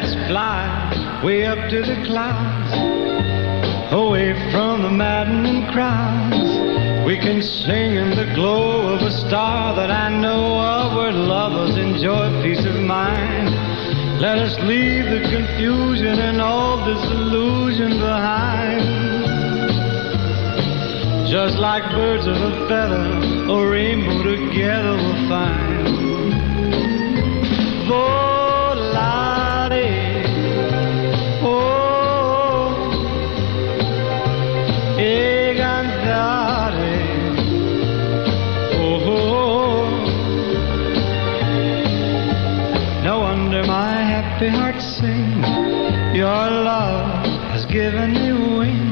Let's fly way up to the clouds, away from the maddening crowds. We can sing in the glow of a star that I know of, where lovers enjoy peace of mind. Let us leave the confusion and all disillusion behind. Just like birds of a feather, a rainbow together we'll find. Volare, oh, e cantare, oh. No wonder my happy heart sings. Your love has given me wings.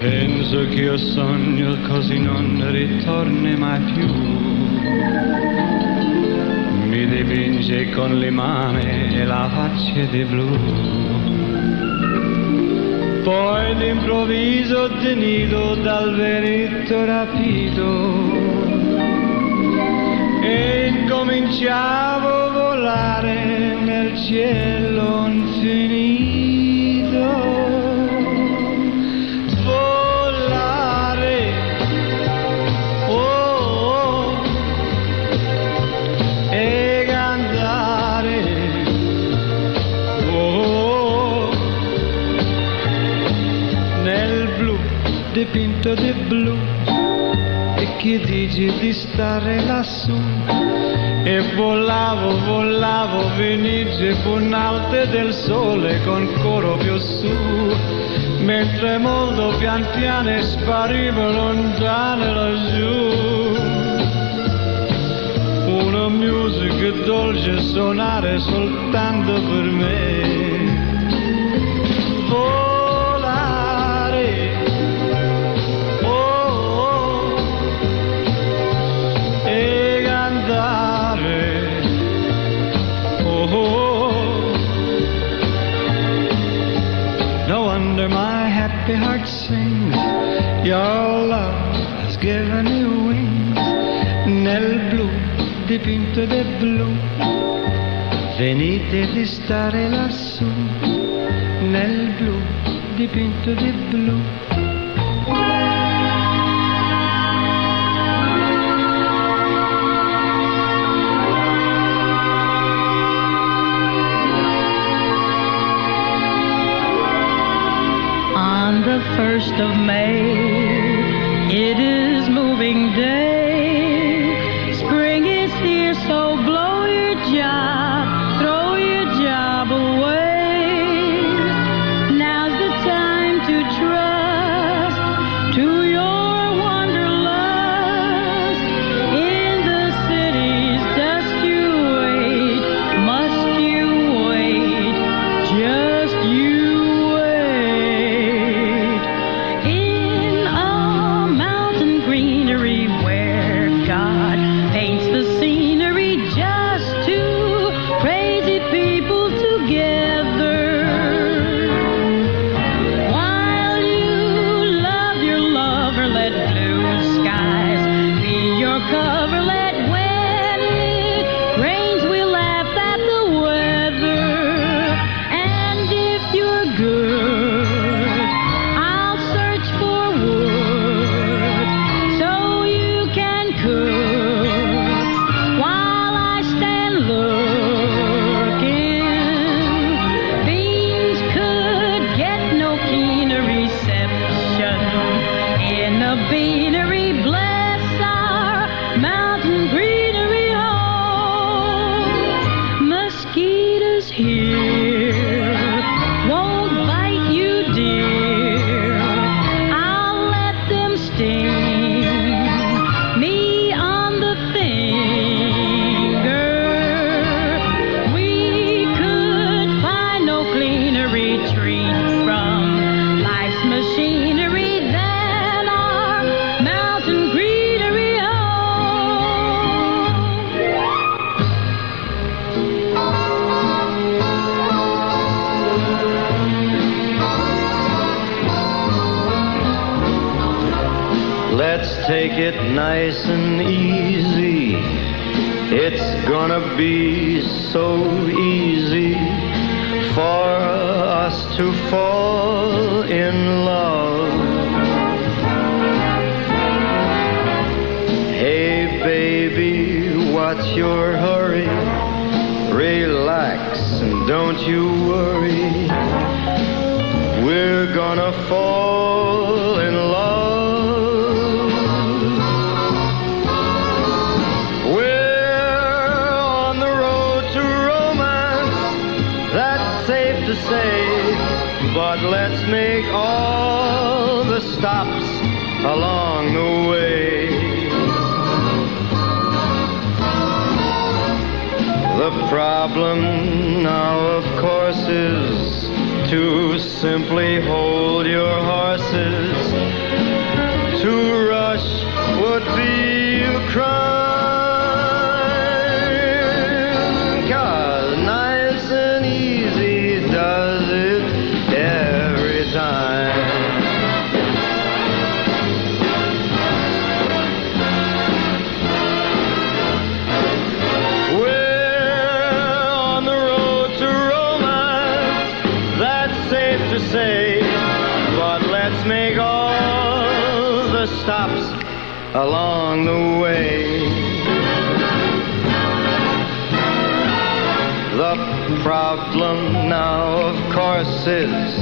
Penso che io sogno così non ritorni mai più. Mi dipinge con le mani e la faccia di blu. Poi d'improvviso tenido dal vento rapito e incominciavo a volare nel cielo infinito. Dipinto di blu, e chi dice di stare lassù? E volavo, volavo, venice punalte del sole con coro più su, mentre molto pian piano sparivo lontano laggiù. Una musica dolce suonare soltanto per me. My happy heart sings. Your love has given me wings. Nel blu, dipinto di blu, venite di stare lassù. Nel blu, dipinto di blu. The 1st of May, it is moving day. Spring is here, so blow your job, throw your job away. Now's the time to trust to your wanderlust. In the city's dust you wait, must you wait, just you. Let's take it nice and easy. It's gonna be so easy. to fall in love. Hey baby, what's your hurry? Relax and don't you worry. We're gonna fall in love. We're on the road to romance, that's safe to say, but let's make all the stops along the way. The problem now, of course, is to simply hold your horses. To rush would be a crime. 'Cause nice and easy does it every time. Say, but let's make all the stops along the way. The problem now, of course, is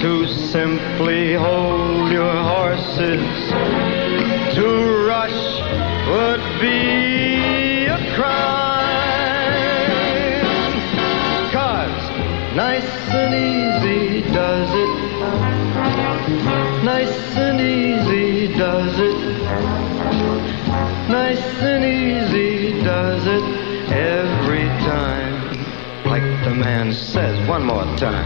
to simply hold your horses. To rush would be a crime. 'Cause nice and easy does it. Nice and easy does it. Nice and easy does it every time. Like the man says, one more time.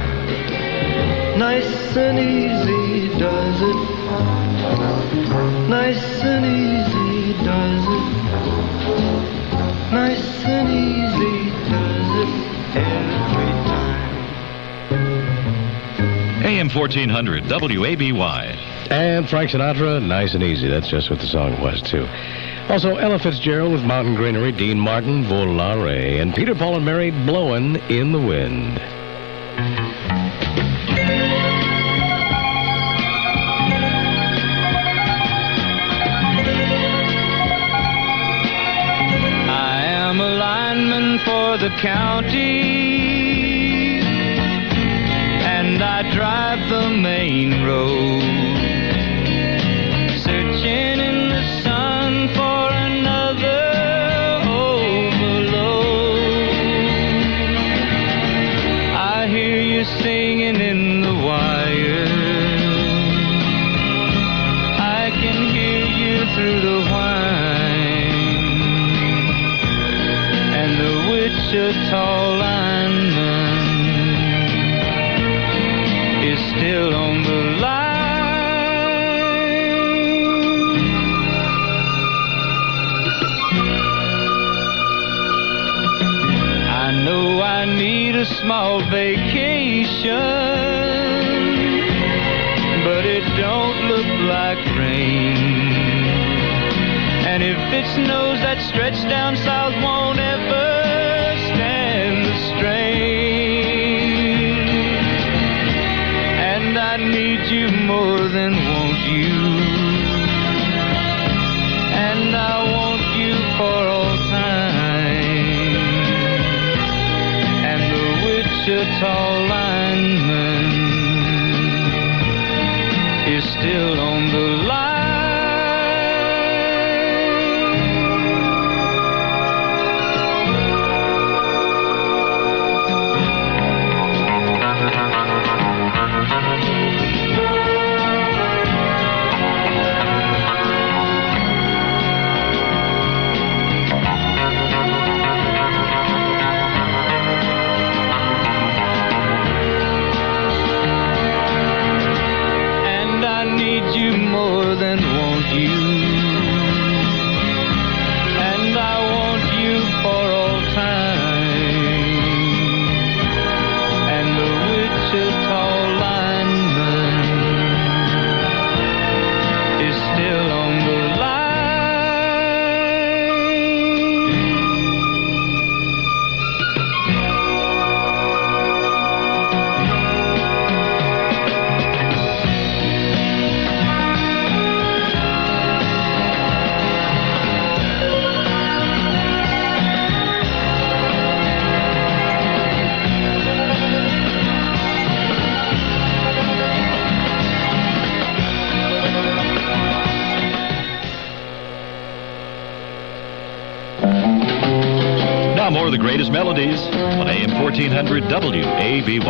Nice and easy does it. Nice and easy does it. Nice and easy does it every time. AM 1400, WABY. And Frank Sinatra, Nice and Easy. That's just what the song was, too. Also, Ella Fitzgerald with Mountain Greenery, Dean Martin, Volare, and Peter, Paul, and Mary, Blowin' in the Wind. I am a lineman for the county, and I drive the main road, searching in the sun for another overload. I hear you singing in the wire, I can hear you through the whine, and the Wichita lineman is still on the line. I know I need a small vacation, but it don't look like rain. And if it snows, that stretch down south won't ever stand the strain. And I need you more than want you, and I want you for all time. And the Wichita lineman is still on the line. And I need you more greatest melodies on AM 1400 WABY.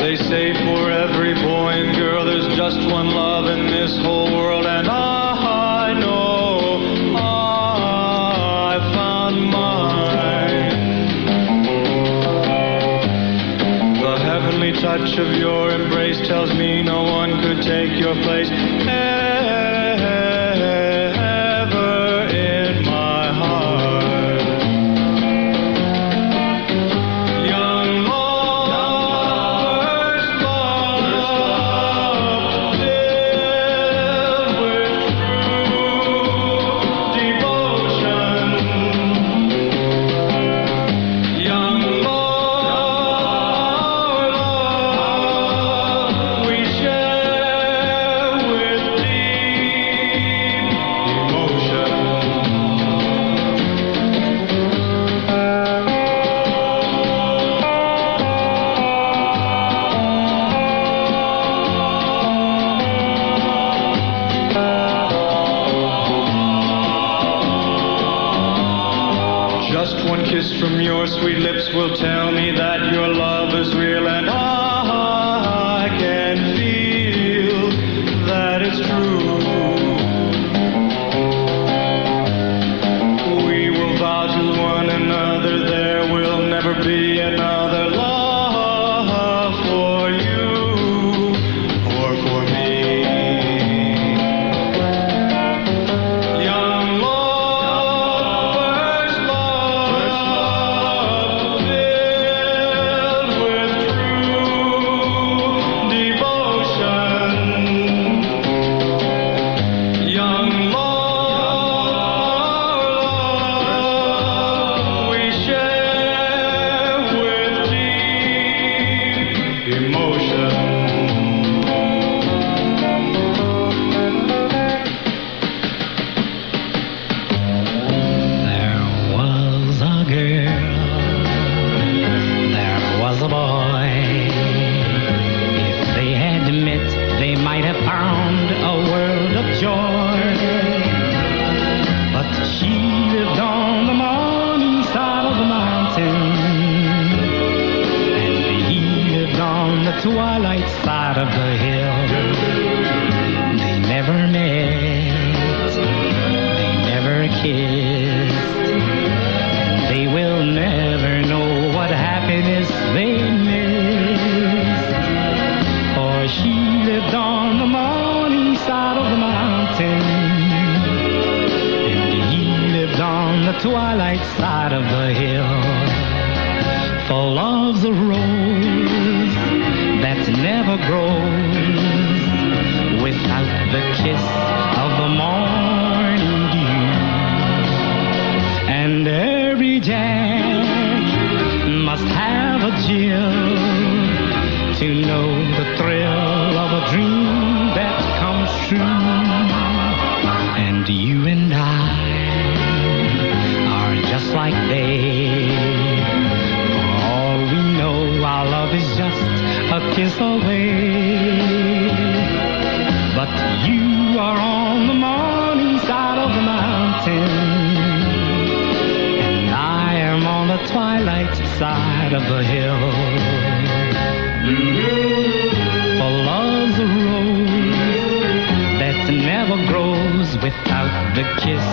They say for every boy and girl there's just one love in this whole world, and I know I found mine. The heavenly touch of your embrace tells me no one could take your place ever in my heart. Young lovers, love filled with true devotion. Young love we share with deep emotion. Just one kiss from your sweet lips will tell me that your love is real, and I can feel that it's true. We will vow to one another there will never be another love for you or for me. Young lovers, love filled with true devotion. Young love we share with deep emotion. There was a girl, there was a boy. If they had met, they might have found a world of joy. But she lived on the morning side of the mountain, and he lived on the twilight side of the hill. They never met, they never kissed, and they will never know what happiness they missed. For she lived on the morning side of the mountain, and he lived on the twilight side of the hill. For love's a rose that never grows without the kiss of the morning dew. And every Jack must have a Jill to know the thrill of a dream that comes true. And you and I are just like they. For all we know, our love is just a kiss away. But you are on the morning side of the mountain, and I am on the twilight side of the hill. For love's a rose that never grows without the kiss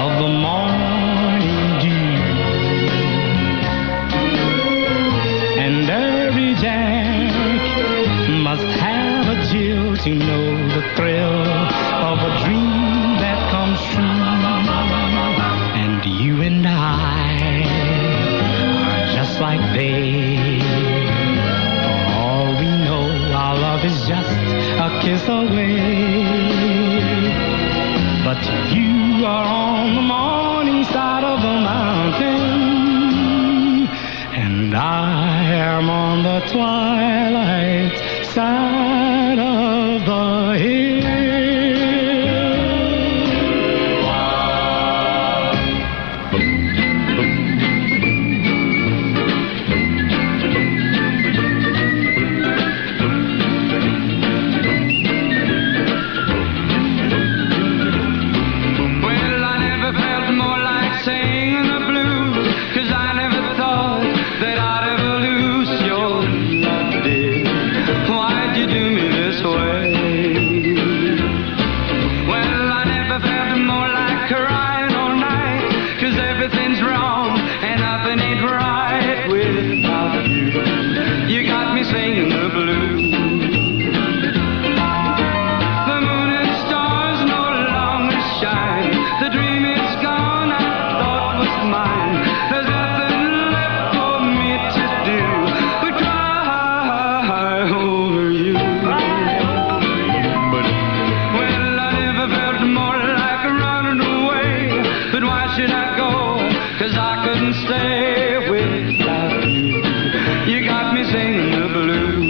of the morning dew. And every Jack must have a Jill to know the thrill of a dream that comes true. And you and I are just like they. For all we know, our love is just a kiss away. But you are on the morning side of the mountain, and I am on the twilight side of the hill. singing the blues, 'cause I never thought that I'd ever lose your love, dear. Why'd you do me this way? Well, I never felt more like crying all night, 'cause everything's wrong and nothing ain't right without you. You got me singing the blues. The moon and stars no longer shine. The dream is gone I thought was mine. There's nothing left for me to do but cry over you. But, well, I never felt more like running away. But why should I go? 'Cause I couldn't stay without you. You got me singing the blues.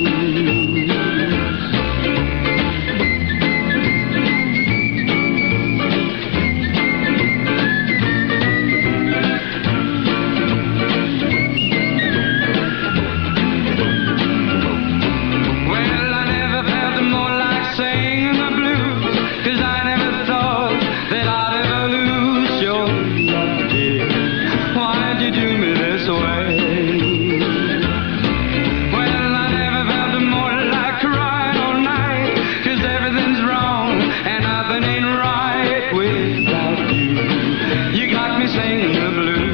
Well, I never felt more like singing the blues, 'cause I never thought that I'd ever lose your love, dear. Why'd you do me this way? Well, I never felt more like crying all night, 'cause everything's wrong and nothing ain't right without you. You got me singing the blues.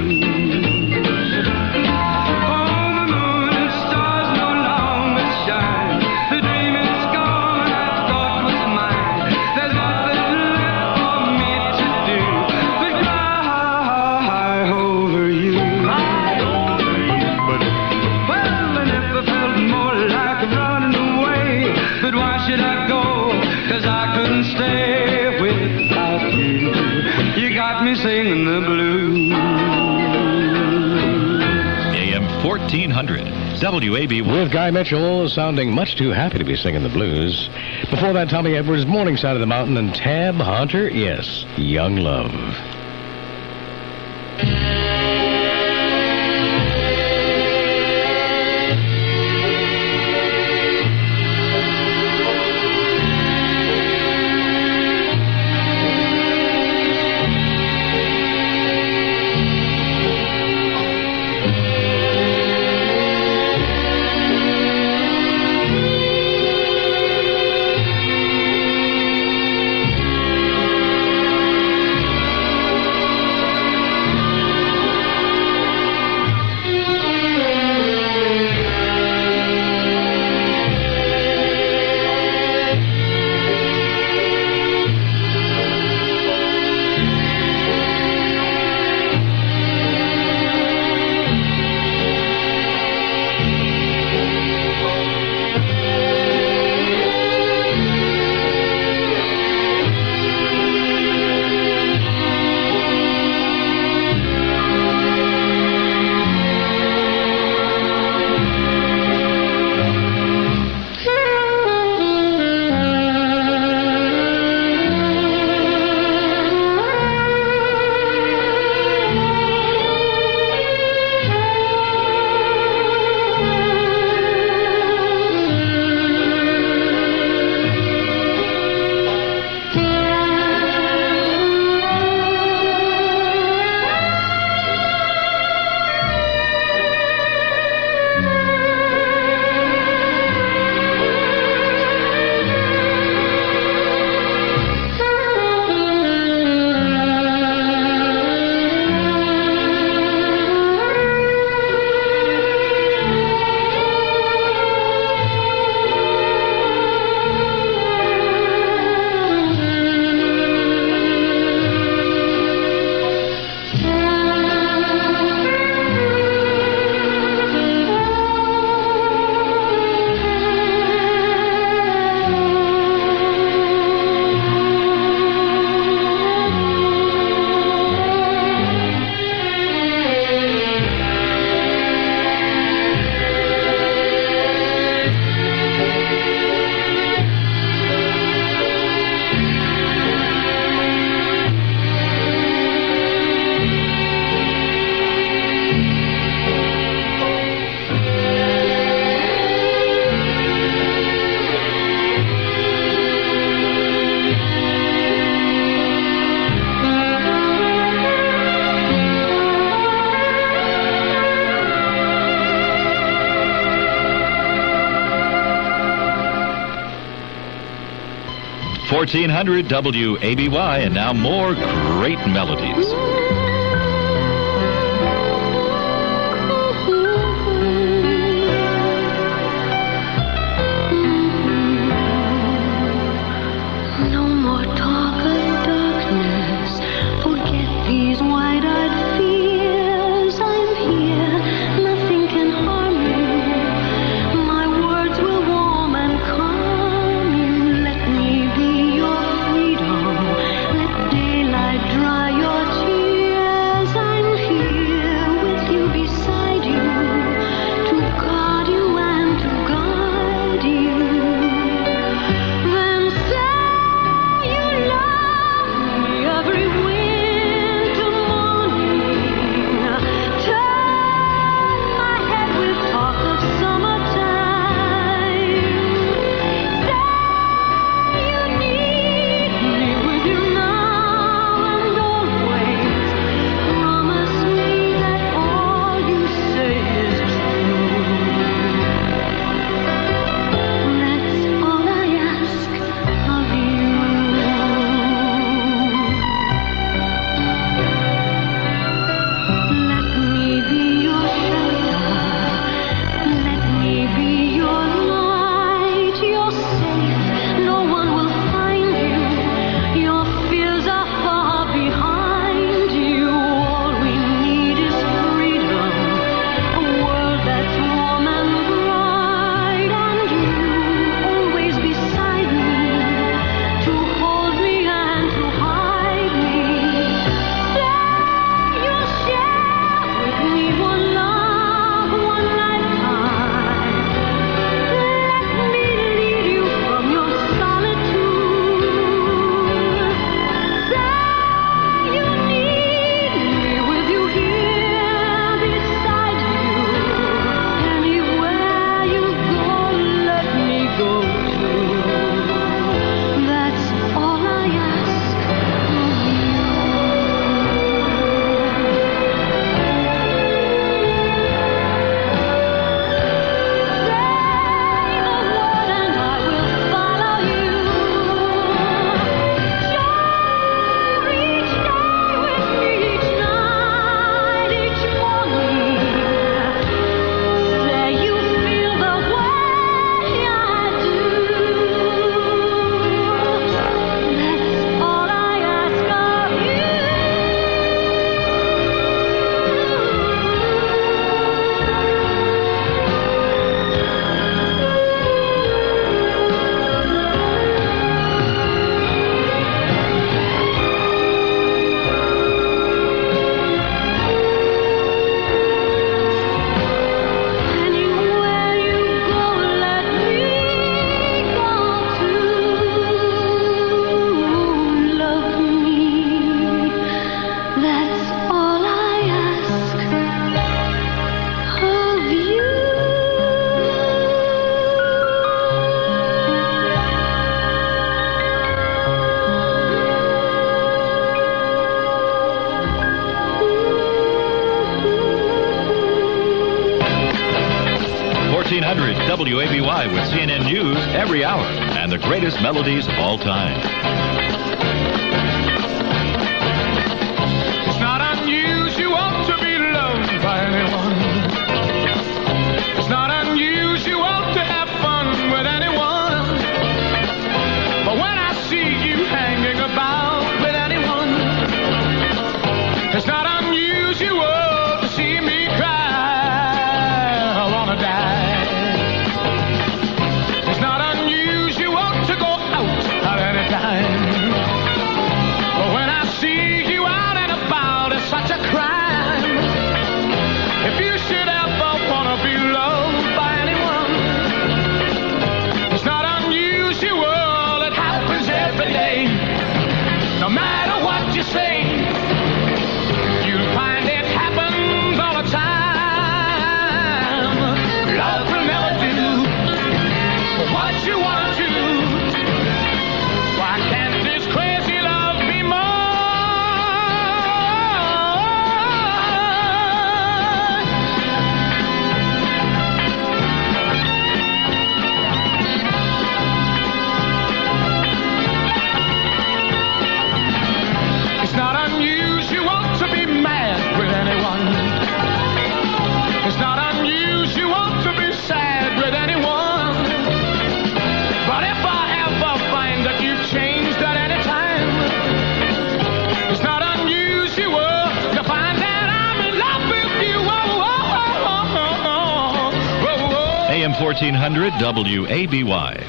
Oh, the moon and stars no longer shine. The dream is gone I thought was mine. There's nothing left for me to do but cry over you. But, well, I never felt more like running away. But why should I go? 'Cause I couldn't stay without you. You got me singing the blues. AM 1400 WABY. With Guy Mitchell sounding much too happy to be singing the blues. Before that, Tommy Edwards, Morning Side of the Mountain, and Tab Hunter, yes, Young Love. 1400 WABY, and now more great melodies. No more talk of darkness. Forget these wide-eyed fears. I'm here. Nothing can harm you. My words will warm and calm you. Let me be your freedom. Let daylight dry your tears. I'm here with you, beside you, to guard you and to guide you. Then say you love me every winter morning. Turn my head with talk of summertime. Say you need me with you now and always. Promise me that all you say is true. That's all I ask of you. Let me be your shelter. Let me be your light. You're safe. No one will find you. Your fears are far behind you. All we need is freedom. A world that's warm and bright. And you always beside me, to hold me and to hide me. Say you'll share with me one love, one lifetime. Let me lead you from your solitude. Say you need me with you here beside you. Anywhere you go, let me go too. That's all I ask of you. Say the word and I will follow you. Share each day with me, each night, each morning. Say you feel the way I do. That's all I ask of you. Anywhere you go, let me go too. Love me. That's all I ask of you. 1400 WABY with CNN News every hour and the greatest melodies of all time. It's not unusual to be loved by anyone. It's not unusual to have fun with anyone. But when I see you hanging about with anyone, it's not unusual to see me cry. I wanna die. It's not unusual to go out at any time. 1400 WABY.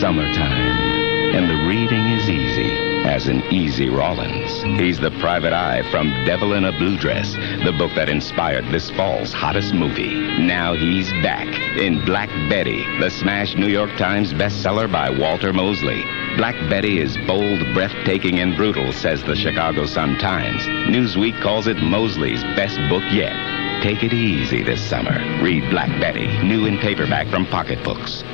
Summertime, and the reading is easy, as in Easy Rawlins. He's the private eye from Devil in a Blue Dress, the book that inspired this fall's hottest movie. Now he's back in Black Betty, the smash New York Times bestseller by Walter Mosley. Black Betty is bold, breathtaking, and brutal, says the Chicago Sun-Times. Newsweek calls it Mosley's best book yet. Take it easy this summer. Read Black Betty, new in paperback from Pocket Books.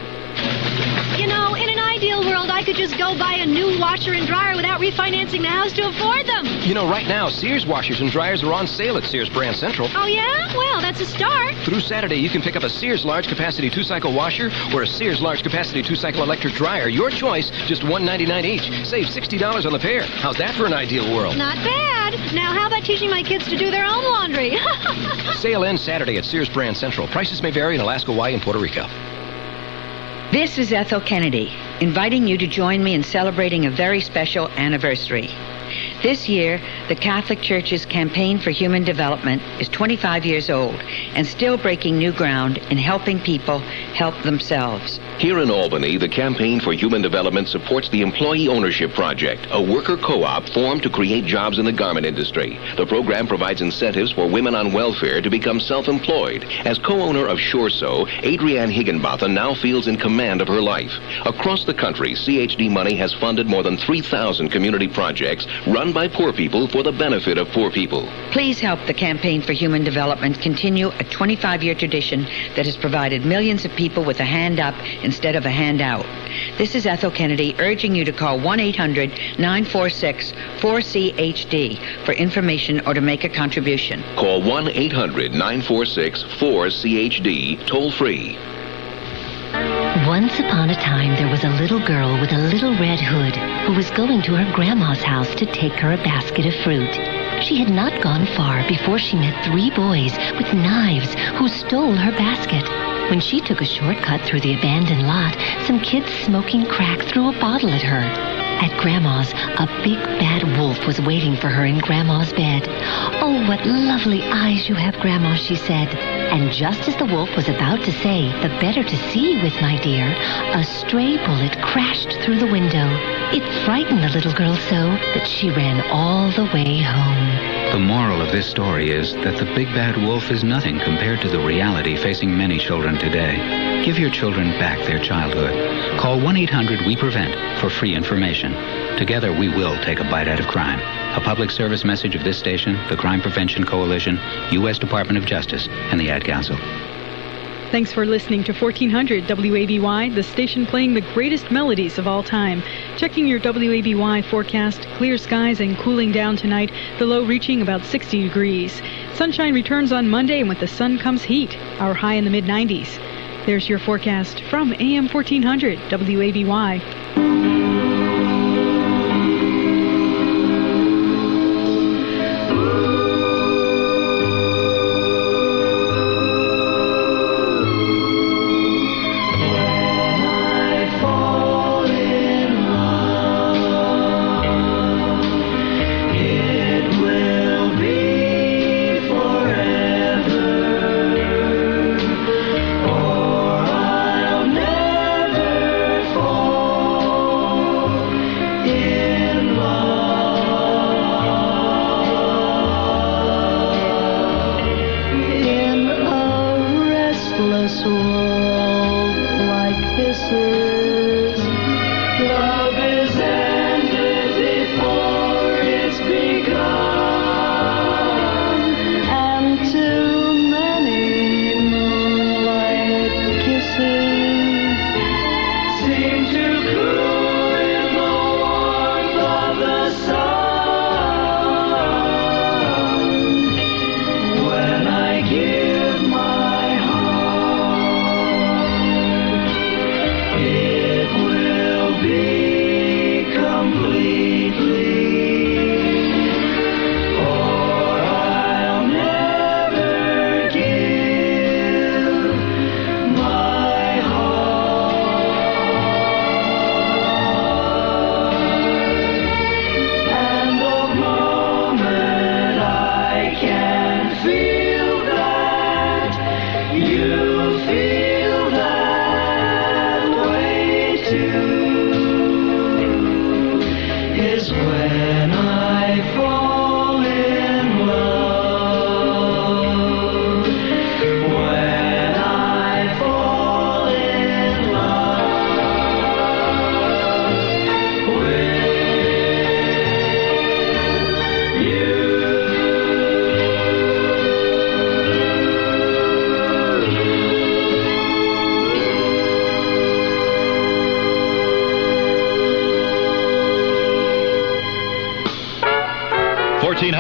You know, in an ideal world, I could just go buy a new washer and dryer without refinancing the house to afford them. You know, right now, Sears washers and dryers are on sale at Sears Brand Central. Oh, yeah? Well, that's a start. Through Saturday, you can pick up a Sears large capacity 2-cycle washer or a Sears large capacity 2-cycle electric dryer. Your choice, just $199 each. Save $60 on the pair. How's that for an ideal world? Not bad. Now, how about teaching my kids to do their own laundry? Sale ends Saturday at Sears Brand Central. Prices may vary in Alaska, Hawaii, and Puerto Rico. This is Ethel Kennedy, inviting you to join me in celebrating a very special anniversary. This year, the Catholic Church's Campaign for Human Development is 25 years old and still breaking new ground in helping people help themselves. Here in Albany, the Campaign for Human Development supports the Employee Ownership Project, a worker co-op formed to create jobs in the garment industry. The program provides incentives for women on welfare to become self-employed. As co-owner of SureSo, Adrienne Higginbotham now feels in command of her life. Across the country, CHD money has funded more than 3,000 community projects run by poor people for the benefit of poor people. Please help the Campaign for Human Development continue a 25-year tradition that has provided millions of people with a hand up instead of a handout. This is Ethel Kennedy urging you to call 1-800-946-4CHD for information or to make a contribution. Call 1-800-946-4CHD, toll free. Once upon a time, there was a little girl with a little red hood who was going to her grandma's house to take her a basket of fruit. She had not gone far before she met 3 boys with knives who stole her basket. When she took a shortcut through the abandoned lot, some kids smoking crack threw a bottle at her. At Grandma's, a big bad wolf was waiting for her in Grandma's bed. "Oh, what lovely eyes you have, Grandma," she said. And just as the wolf was about to say, "The better to see with, my dear," a stray bullet crashed through the window. It frightened the little girl so that she ran all the way home. The moral of this story is that the big bad wolf is nothing compared to the reality facing many children today. Give your children back their childhood. Call 1-800-WE-PREVENT for free information. Together we will take a bite out of crime. A public service message of this station, the Crime Prevention Coalition, U.S. Department of Justice, and the Ad Council. Thanks for listening to 1400 WABY, the station playing the greatest melodies of all time. Checking your WABY forecast, clear skies and cooling down tonight, the low reaching about 60 degrees. Sunshine returns on Monday, and with the sun comes heat, our high in the mid-90s. There's your forecast from AM 1400 WABY.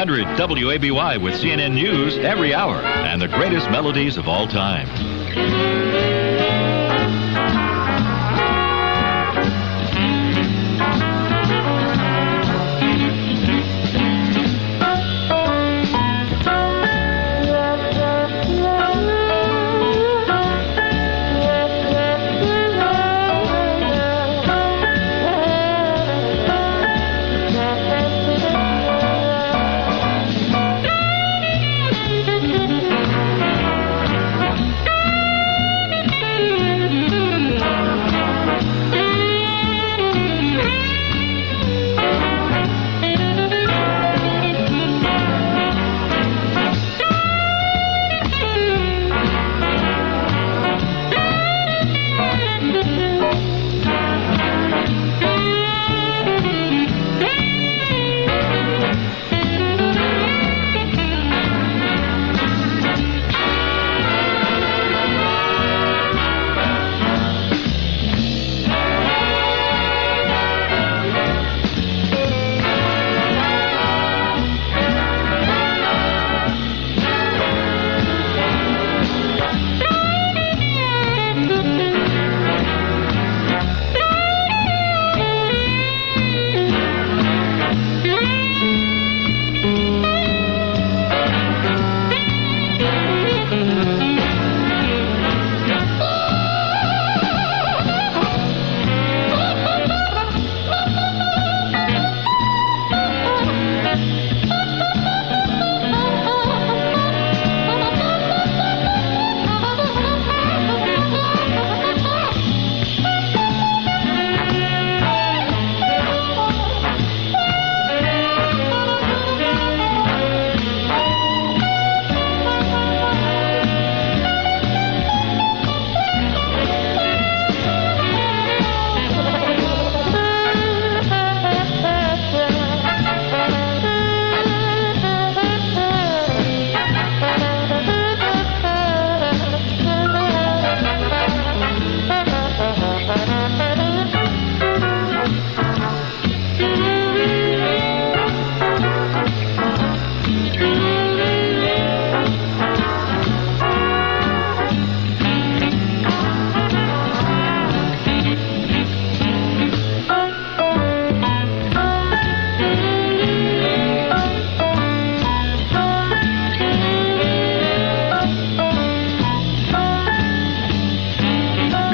1400 WABY with CNN News every hour and the greatest melodies of all time.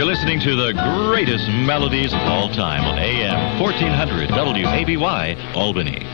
Listening to the greatest melodies of all time on AM 1400 WABY, Albany.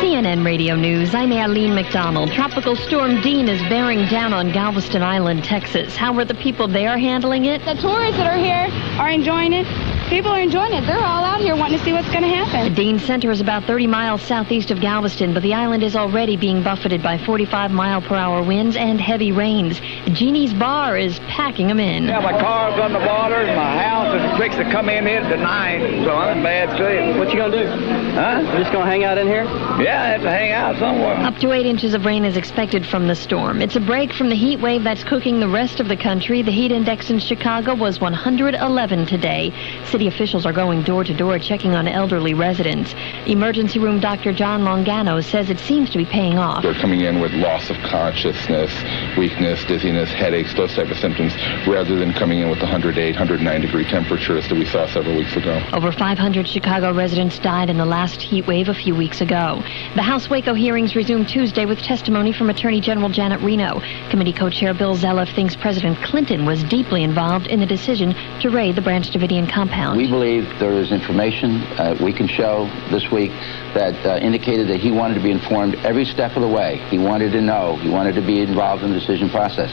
CNN Radio News, I'm Arlene McDonald. Tropical Storm Dean is bearing down on Galveston Island, Texas. How are the people there handling it? The tourists that are here are enjoying it. People are enjoying it. They're all out here wanting to see what's going to happen. Dean Center is about 30 miles southeast of Galveston, but the island is already being buffeted by 45-mile-per-hour winds and heavy rains. Jeannie's Bar is packing them in. Yeah, my car's on the water, and my house is fixed to come in here tonight, so I'm in bad shape. What you gonna do? Huh? You just gonna hang out in here? Yeah, I have to hang out somewhere. Up to 8 inches of rain is expected from the storm. It's a break from the heat wave that's cooking the rest of the country. The heat index in Chicago was 111 today. City officials are going door to door checking on elderly residents. Emergency room Dr. John Longano says it seems to be paying off. They're coming in with loss of consciousness, weakness, dizziness, headaches, those type of symptoms, rather than coming in with the 108, 109-degree temperatures that we saw several weeks ago. Over 500 Chicago residents died in the last heat wave a few weeks ago. The House Waco hearings resumed Tuesday with testimony from Attorney General Janet Reno. Committee co-chair Bill Zelliff thinks President Clinton was deeply involved in the decision to raid the Branch Davidian compound. We believe there is information we can show this week that indicated that he wanted to be informed every step of the way. He wanted to know. He wanted to be involved in the decision process.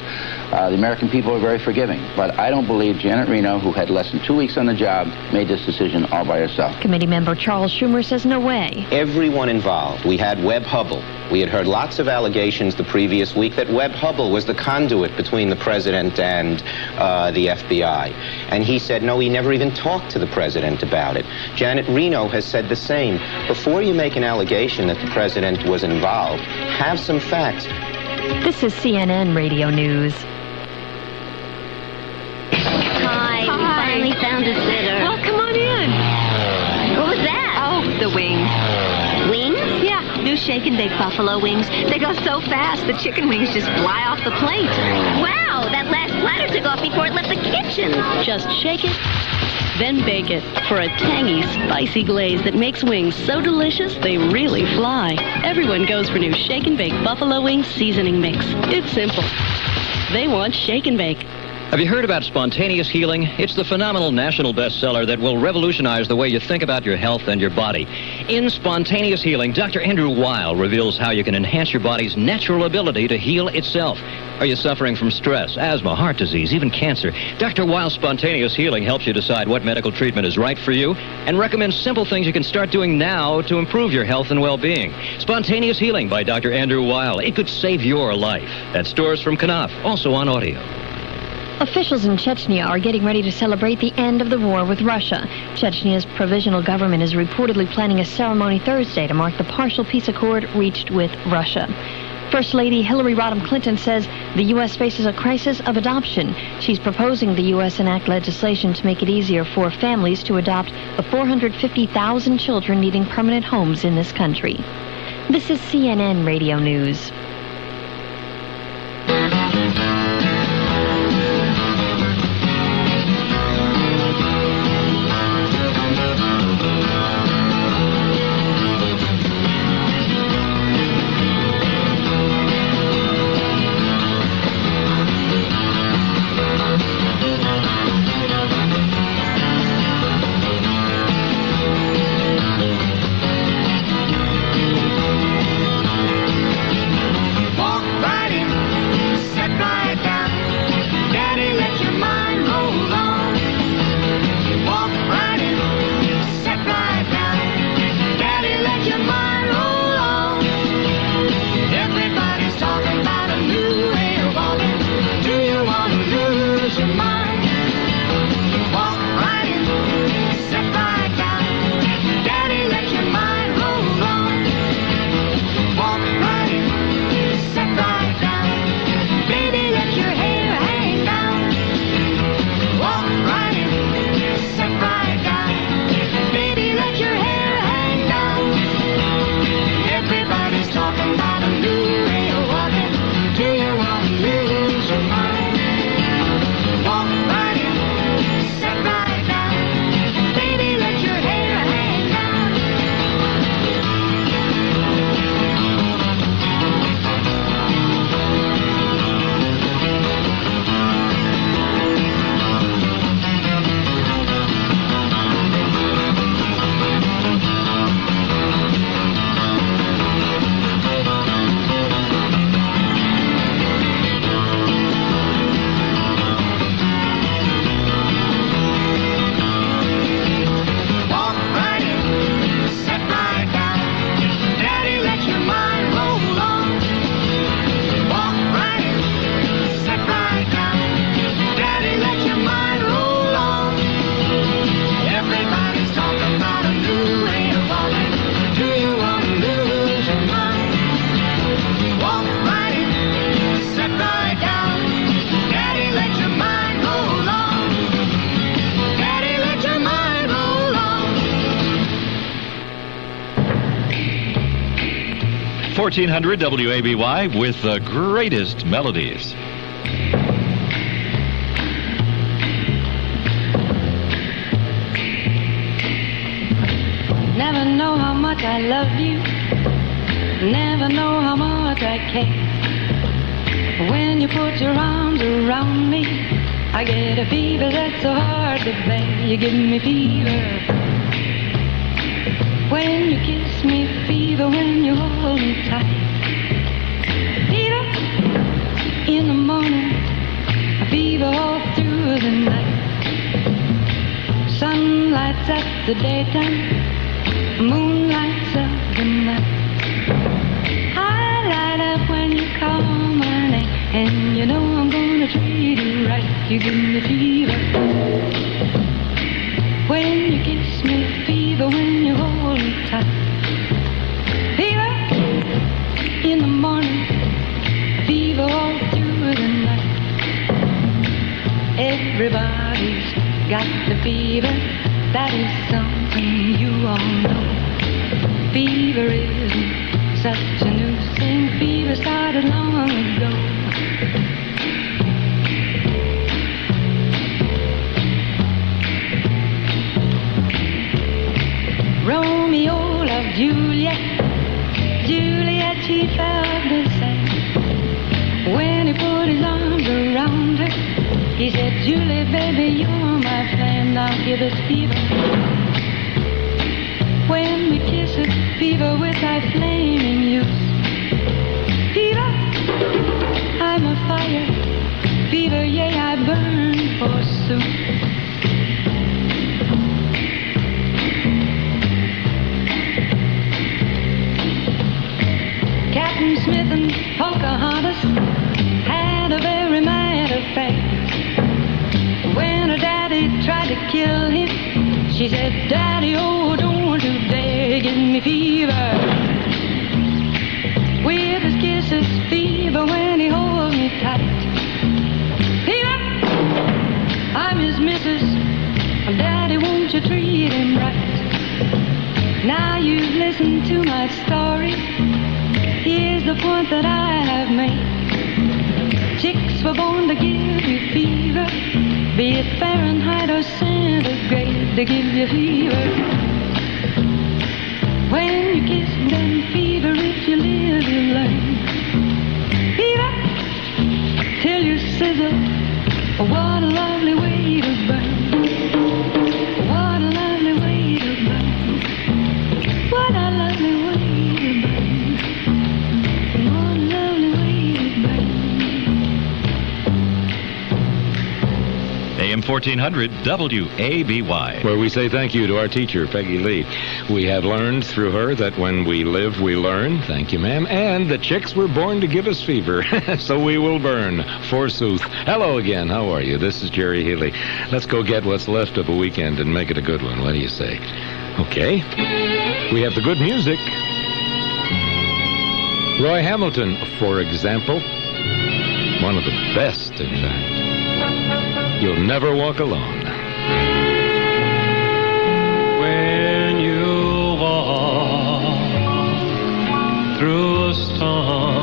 The American people are very forgiving, but I don't believe Janet Reno, who had less than 2 weeks on the job, made this decision all by herself. Committee member Charles Schumer says no way. Everyone involved. We had Webb Hubbell. We had heard lots of allegations the previous week that Webb Hubbell was the conduit between the president and the FBI. And he said, no, he never even talked to the president about it. Janet Reno has said the same. Before you make an allegation that the president was involved, have some facts. This is CNN Radio News. Hi, we finally found a sitter. Well, come on in. What was that? Oh, shake and bake buffalo wings. They go so fast, the chicken wings just fly off the plate. Wow, that last platter took off before it left the kitchen. Just shake it, then bake it for a tangy, spicy glaze that makes wings so delicious they really fly. Everyone goes for new Shake and Bake Buffalo Wings Seasoning Mix. It's simple. They want Shake and Bake. Have you heard about spontaneous healing? It's the phenomenal national bestseller that will revolutionize the way you think about your health and your body. In Spontaneous Healing, Dr. Andrew Weil reveals how you can enhance your body's natural ability to heal itself. Are you suffering from stress, asthma, heart disease, even cancer? Dr. Weil's Spontaneous Healing helps you decide what medical treatment is right for you and recommends simple things you can start doing now to improve your health and well-being. Spontaneous Healing by Dr. Andrew Weil. It could save your life. At stores from Knopf, also on audio. Officials in Chechnya are getting ready to celebrate the end of the war with Russia. Chechnya's provisional government is reportedly planning a ceremony Thursday to mark the partial peace accord reached with Russia. First Lady Hillary Rodham Clinton says the U.S. faces a crisis of adoption. She's proposing the U.S. enact legislation to make it easier for families to adopt the 450,000 children needing permanent homes in this country. This is CNN Radio News. .1400 WABY with the greatest melodies. Never know how much I love you. Never know how much I care. When you put your arms around me, I get a fever that's so hard to bear. You give me fever when you kiss me, fever when you hold me tight. Fever in the morning, a fever all through the night. Sun lights up the daytime, moon lights up the night. I light up when you call my name, and you know I'm gonna treat you right. You give me fever when you kiss me, fever when you hold me tight. Fever in the morning, fever all through the night. Everybody's got the fever, that is something you all know. Fever isn't such he felt the same. When he put his arms around her, he said, Julie, baby, you're my flame, now give us fever. When we kiss it, fever with thy flaming youth. Fever, I'm a fire. Fever, yea, I burn forsooth. Captain Smith and Pocahontas had a very mad affair. When her daddy tried to kill him, she said, Daddy, oh, don't you dare give me fever. With his kisses, fever when he holds me tight. Fever, I'm his missus. Daddy, won't you treat him right? Now you've listened to my story. Here's the point that I have made. Chicks were born to give you fever, be it Fahrenheit or centigrade, to give you fever. When you kiss them, fever, if you live, you learn. Fever, till you sizzle, what a lovely way to burn. What a lovely way to burn. What a lovely way to burn. What a lovely way to burn. AM 1400 WABY. Where we say thank you to our teacher, Peggy Lee. We have learned through her that when we live, we learn. Thank you, ma'am. And the chicks were born to give us fever, so we will burn, forsooth. Hello again. How are you? This is Jerry Healy. Let's go get what's left of a weekend and make it a good one. What do you say? Okay. We have the good music. Roy Hamilton, for example. One of the best, in fact. You'll never walk alone. When you walk through a storm,